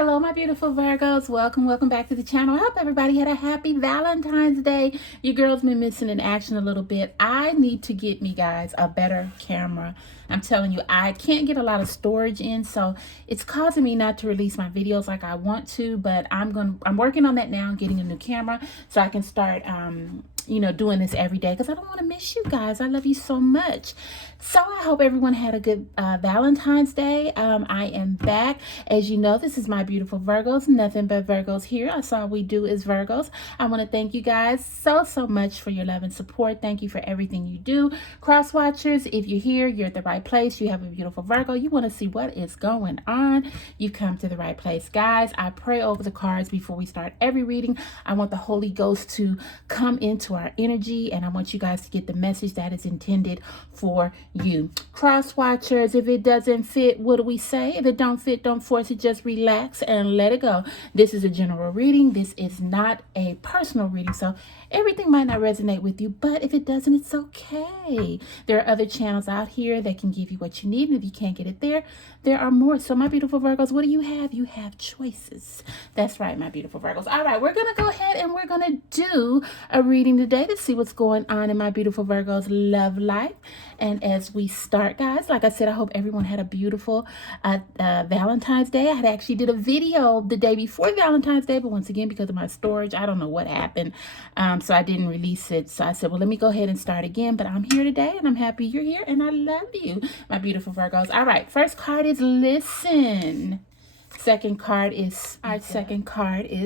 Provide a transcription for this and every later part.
Hello, my beautiful Virgos. Welcome back to the channel. I hope everybody had a happy Valentine's Day. Your girl's been missing in action a little bit. I need to get me, guys, a better camera. I'm telling you, I can't get a lot of storage in, so it's causing me not to release my videos like I want to, but I'm working on that now, getting a new camera so I can start doing this every day because I don't want to miss you guys. I love you so much. So I hope everyone had a good Valentine's Day. I am back. As you know, this is my beautiful Virgos. Nothing but Virgos here. That's all we do is Virgos. I want to thank you guys so much for your love and support. Thank you for everything you do. Cross watchers, if you're here, you're at the right place. You have a beautiful Virgo. You want to see what is going on. You come to the right place. Guys, I pray over the cards before we start every reading. I want the Holy Ghost to come into our energy, and I want you guys to get the message that is intended for you. Cross watchers, if it doesn't fit, what do we say? If it don't fit, don't force it. Just relax and let it go. This is a general reading. This is not a personal reading, so everything might not resonate with you, but if it doesn't, it's okay. There are other channels out here that can give you what you need, and if you can't get it there, there are more. So my beautiful Virgos, what do you have? You have choices. That's right, my beautiful Virgos. All right, we're going to go ahead and we're going to do a reading today to see what's going on in my beautiful Virgos' love life. And as we start, guys, like I said, I hope everyone had a beautiful Valentine's Day. I had actually did a video the day before Valentine's Day, but once again, because of my storage, I don't know what happened. So I didn't release it. So I said, well, let me go ahead and start again. But I'm here today, and I'm happy you're here, and I love you, my beautiful Virgos. All right, first card is listen. Second card is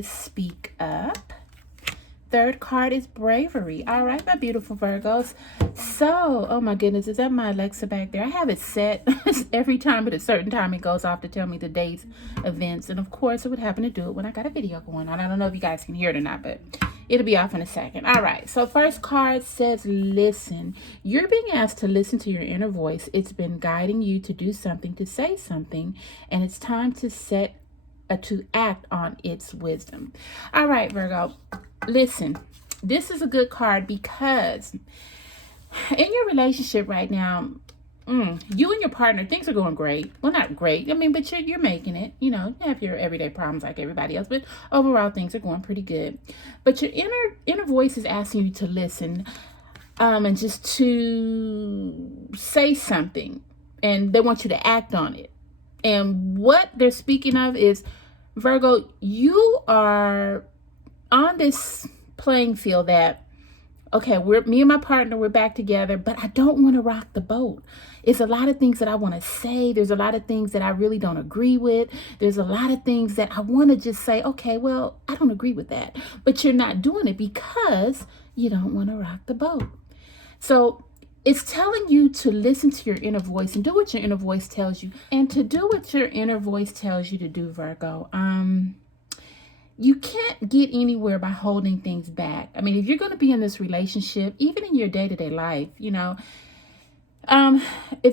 speak up. Third card is bravery. All right, my beautiful Virgos. So, oh my goodness, is that my Alexa back there? I have it set every time, but at a certain time it goes off to tell me the day's events. And of course, it would happen to do it when I got a video going on. I don't know if you guys can hear it or not, but it'll be off in a second. All right, so first card says listen. You're being asked to listen to your inner voice. It's been guiding you to do something, to say something, and it's time to act on its wisdom. All right, Virgo. Listen, this is a good card because in your relationship right now, you and your partner, things are going great. Well, not great. I mean, but you're making it. You know, you have your everyday problems like everybody else, but overall things are going pretty good. But your inner voice is asking you to listen, and just to say something, and they want you to act on it. And what they're speaking of is, Virgo, you are on this playing field that, okay, me and my partner, we're back together, but I don't want to rock the boat. It's a lot of things that I want to say. There's a lot of things that I really don't agree with. There's a lot of things that I want to just say, okay, well, I don't agree with that. But you're not doing it because you don't want to rock the boat. So it's telling you to listen to your inner voice and do what your inner voice tells you. And to do what your inner voice tells you to do, Virgo, you can't get anywhere by holding things back. I mean, if you're going to be in this relationship, even in your day-to-day life, if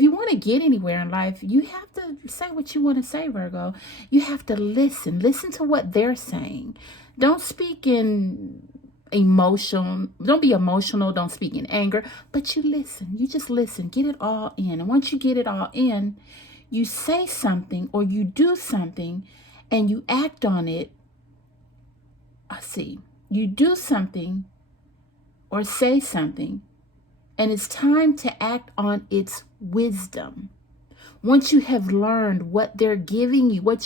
you want to get anywhere in life, you have to say what you want to say, Virgo. You have to listen to what they're saying. Don't speak in emotion. Don't be emotional. Don't speak in anger, but you listen. You just listen. Get it all in. And once you get it all in, you say something or you do something and you act on it. You do something or say something, and it's time to act on its wisdom. Once you have learned what they're giving you, what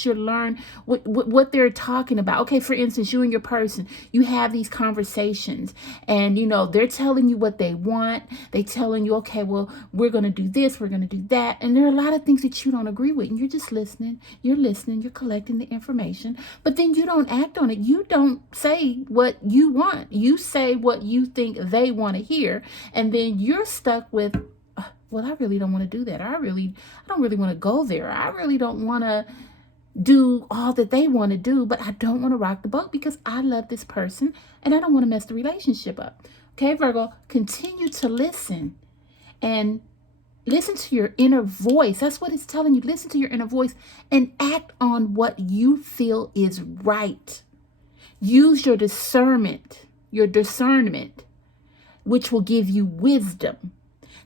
they're talking about. Okay, for instance, you and your person, you have these conversations and, they're telling you what they want. They're telling you, okay, well, we're going to do this, we're going to do that. And there are a lot of things that you don't agree with. And you're just listening, you're collecting the information, but then you don't act on it. You don't say what you want. You say what you think they want to hear. And then you're stuck with, well, I really don't want to do that. I don't really want to go there. I really don't want to do all that they want to do, but I don't want to rock the boat because I love this person and I don't want to mess the relationship up. Okay, Virgo, continue to listen and listen to your inner voice. That's what it's telling you. Listen to your inner voice and act on what you feel is right. Use your discernment, which will give you wisdom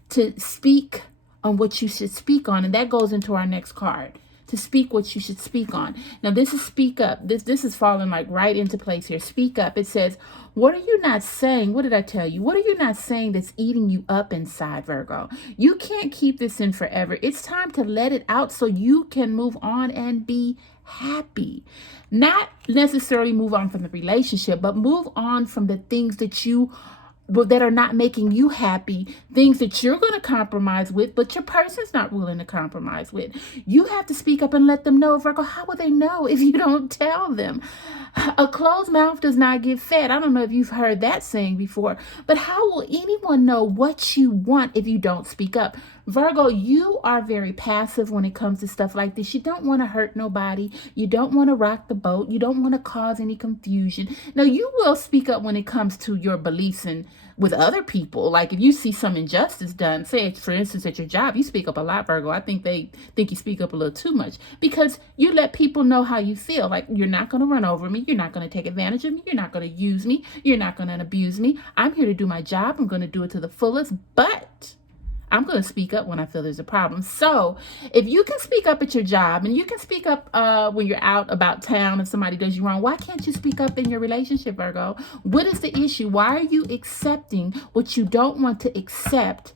to speak on what you should speak on. And that goes into our next card. to speak what you should speak on. Now, this is speak up. This is falling like right into place here. Speak up. It says, what are you not saying? What did I tell you? What are you not saying that's eating you up inside, Virgo? You can't keep this in forever. It's time to let it out so you can move on and be happy. Not necessarily move on from the relationship, but move on from the things that are not making you happy, things that you're going to compromise with, but your person's not willing to compromise with. You have to speak up and let them know, Virgo. How will they know if you don't tell them? A closed mouth does not get fed. I don't know if you've heard that saying before, but how will anyone know what you want if you don't speak up? Virgo, you are very passive when it comes to stuff like this. You don't want to hurt nobody. You don't want to rock the boat. You don't want to cause any confusion. Now, you will speak up when it comes to your beliefs and with other people. Like if you see some injustice done, say for instance at your job, you speak up a lot, Virgo. I think they think you speak up a little too much because you let people know how you feel. Like you're not going to run over me. You're not going to take advantage of me. You're not going to use me. You're not going to abuse me. I'm here to do my job. I'm going to do it to the fullest, but I'm going to speak up when I feel there's a problem. So if you can speak up at your job and you can speak up when you're out about town if somebody does you wrong, why can't you speak up in your relationship, Virgo? What is the issue? Why are you accepting what you don't want to accept?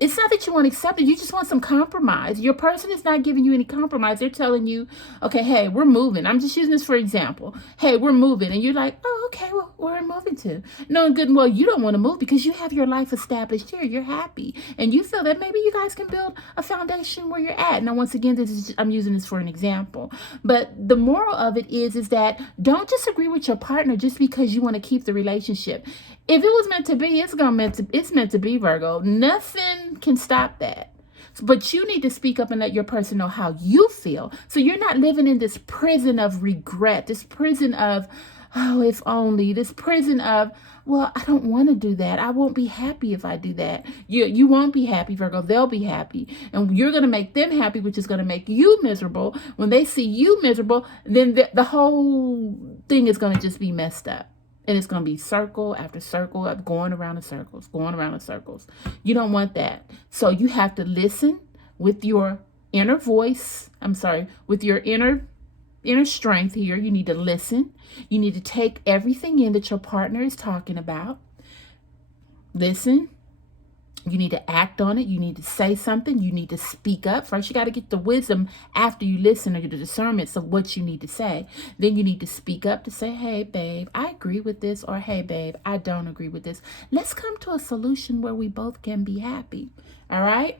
It's not that you want to accept it. You just want some compromise. Your person is not giving you any compromise. They're telling you, okay, hey, we're moving. I'm just using this for example. Hey, we're moving. And you're like, oh, okay, well, where are we moving to? Knowing good and well, you don't want to move because you have your life established here. You're happy. And you feel that maybe you guys can build a foundation where you're at. Now, once again, I'm using this for an example. But the moral of it is that don't disagree with your partner just because you want to keep the relationship. If it was meant to be, it's meant to be, Virgo. Nothing can stop that. But you need to speak up and let your person know how you feel. So you're not living in this prison of regret, this prison of, oh, if only, this prison of, well, I don't want to do that. I won't be happy if I do that. You won't be happy, Virgo. They'll be happy. And you're going to make them happy, which is going to make you miserable. When they see you miserable, then the whole thing is going to just be messed up. And it's going to be circle after circle of going around in circles, going around in circles. You don't want that. So you have to listen with your inner voice. With your inner strength here. You need to listen. You need to take everything in that your partner is talking about. Listen. You need to act on it. You need to say something. You need to speak up. First, you got to get the wisdom after you listen or the discernment of what you need to say. Then you need to speak up to say, hey, babe, I agree with this. Or, hey, babe, I don't agree with this. Let's come to a solution where we both can be happy. All right?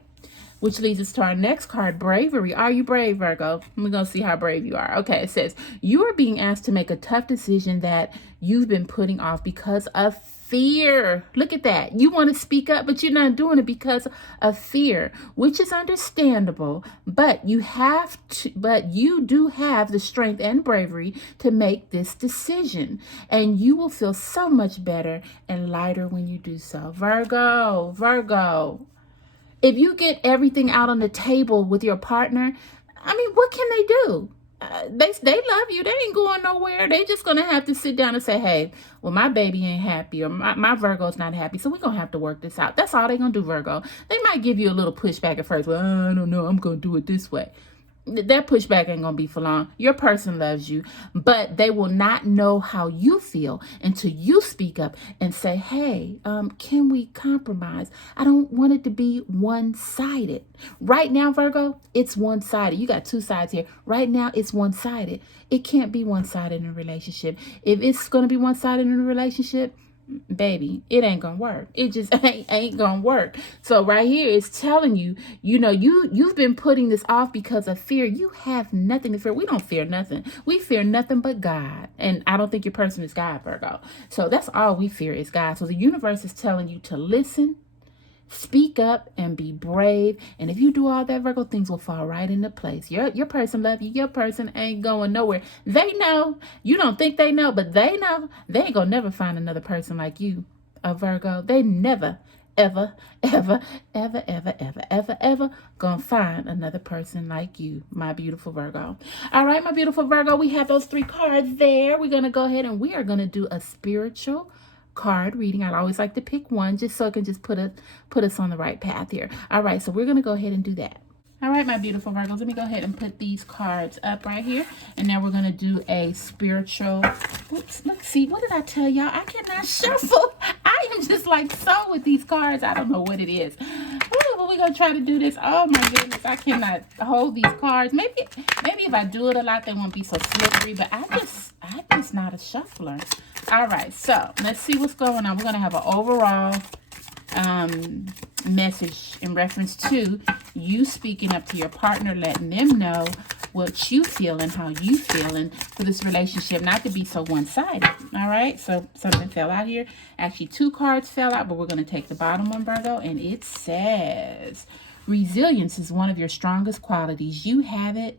Which leads us to our next card, bravery. Are you brave, Virgo? We're going to see how brave you are. Okay, it says, you are being asked to make a tough decision that you've been putting off because of fear. Look at that. You want to speak up, but you're not doing it because of fear, which is understandable. But you do have the strength and bravery to make this decision. And you will feel so much better and lighter when you do so. Virgo. If you get everything out on the table with your partner, I mean, what can they do? They love you. They ain't going nowhere. They just going to have to sit down and say, hey, well, my baby ain't happy or my Virgo's not happy. So we're going to have to work this out. That's all they're going to do, Virgo. They might give you a little pushback at first. Well, I don't know. I'm going to do it this way. That pushback ain't going to be for long. Your person loves you, but they will not know how you feel until you speak up and say, hey, can we compromise? I don't want it to be one-sided. Right now, Virgo, it's one-sided. You got two sides here. Right now, it's one-sided. It can't be one-sided in a relationship. If it's going to be one-sided in a relationship, baby, it ain't gonna work. It just ain't gonna work. So right here it's telling you, you've been putting this off because of fear. You have nothing to fear. We don't fear nothing. We fear nothing but God. And I don't think your person is God, Virgo. So that's all we fear is God. So the universe is telling you to listen, speak up, and be brave. And if you do all that, Virgo, things will fall right into place. Your person love you. Your person ain't going nowhere. They know. You don't think they know, but they know. They ain't gonna never find another person like you, a Virgo. They never, ever, ever, ever, ever, ever, ever, ever gonna find another person like you, my beautiful Virgo. All right, my beautiful Virgo, we have those 3 cards there. We're gonna go ahead and we are gonna do a spiritual card reading. I always like to pick one just so it can just put us on the right path here. All right, so we're going to go ahead and do that. All right, my beautiful Virgos, let me go ahead and put these cards up right here. And now we're going to do a spiritual. Oops, let's see. What did I tell y'all? I cannot shuffle. I am just like so with these cards. I don't know what it is. Ooh, but we're going to try to do this. Oh, my goodness. I cannot hold these cards. Maybe if I do it a lot, they won't be so slippery. But I'm just not a shuffler. All right, so let's see what's going on. We're going to have an overall message in reference to you speaking up to your partner, letting them know what you feel and how you feeling for this relationship, not to be so one-sided. All right, so something fell out here. Actually, 2 cards fell out, but we're going to take the bottom one, Virgo, and it says resilience is one of your strongest qualities. You have.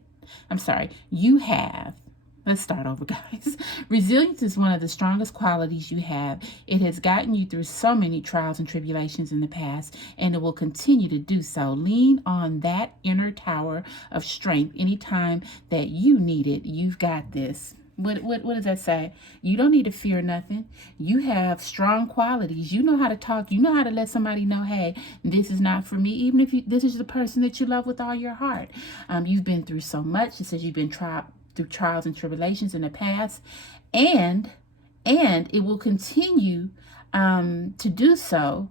Let's start over, guys. Resilience is one of the strongest qualities you have. It has gotten you through so many trials and tribulations in the past, and it will continue to do so. Lean on that inner tower of strength anytime that you need it. You've got this. What does that say? You don't need to fear nothing. You have strong qualities. You know how to talk. You know how to let somebody know, hey, this is not for me. Even if this is the person that you love with all your heart. You've been through so much. It says you've been through trials and tribulations in the past, and it will continue to do so.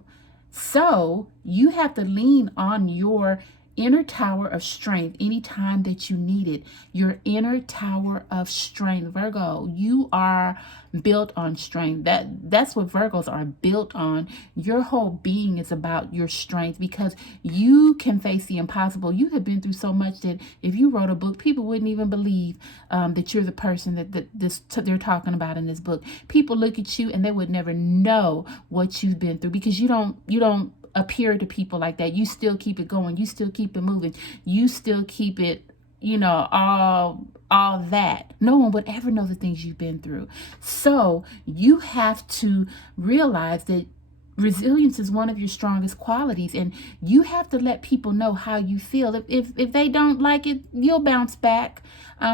So you have to lean on your inner tower of strength anytime that you need it. Your inner tower of strength, Virgo. You are built on strength. That's what Virgos are built on. Your whole being is about your strength, because you can face the impossible. You have been through so much that if you wrote a book, people wouldn't even believe that you're the person that they're talking about in this book. People look at you and they would never know what you've been through, because you don't appear to people like that. You still keep it going. You still keep it moving. You still keep it, all that. No one would ever know the things you've been through. So you have to realize that resilience is one of your strongest qualities, and you have to let people know how you feel. If they don't like it, you'll bounce back,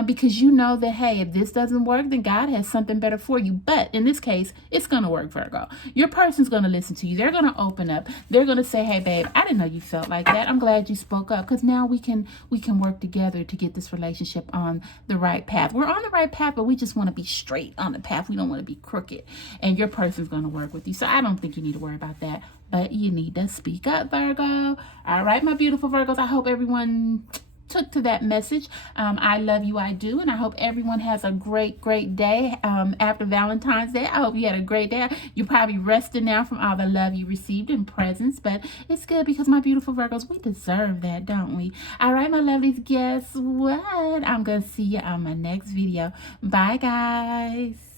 because you know that, hey, if this doesn't work, then God has something better for you. But in this case, it's going to work, Virgo. Your person's going to listen to you. They're going to open up. They're going to say, hey, babe, I didn't know you felt like that. I'm glad you spoke up, because now we can work together to get this relationship on the right path. We're on the right path, but we just want to be straight on the path. We don't want to be crooked. And your person's going to work with you. So I don't think you need to worry about that, but you need to speak up, Virgo. All right, my beautiful Virgos, I hope everyone took to that message. I love you, I do, and I hope everyone has a great day after Valentine's Day. I hope you had a great day. You're probably resting now from all the love you received in presents, but it's good, because my beautiful Virgos, we deserve that, don't we? All right, my lovelies, guess what? I'm gonna see you on my next video. Bye, guys.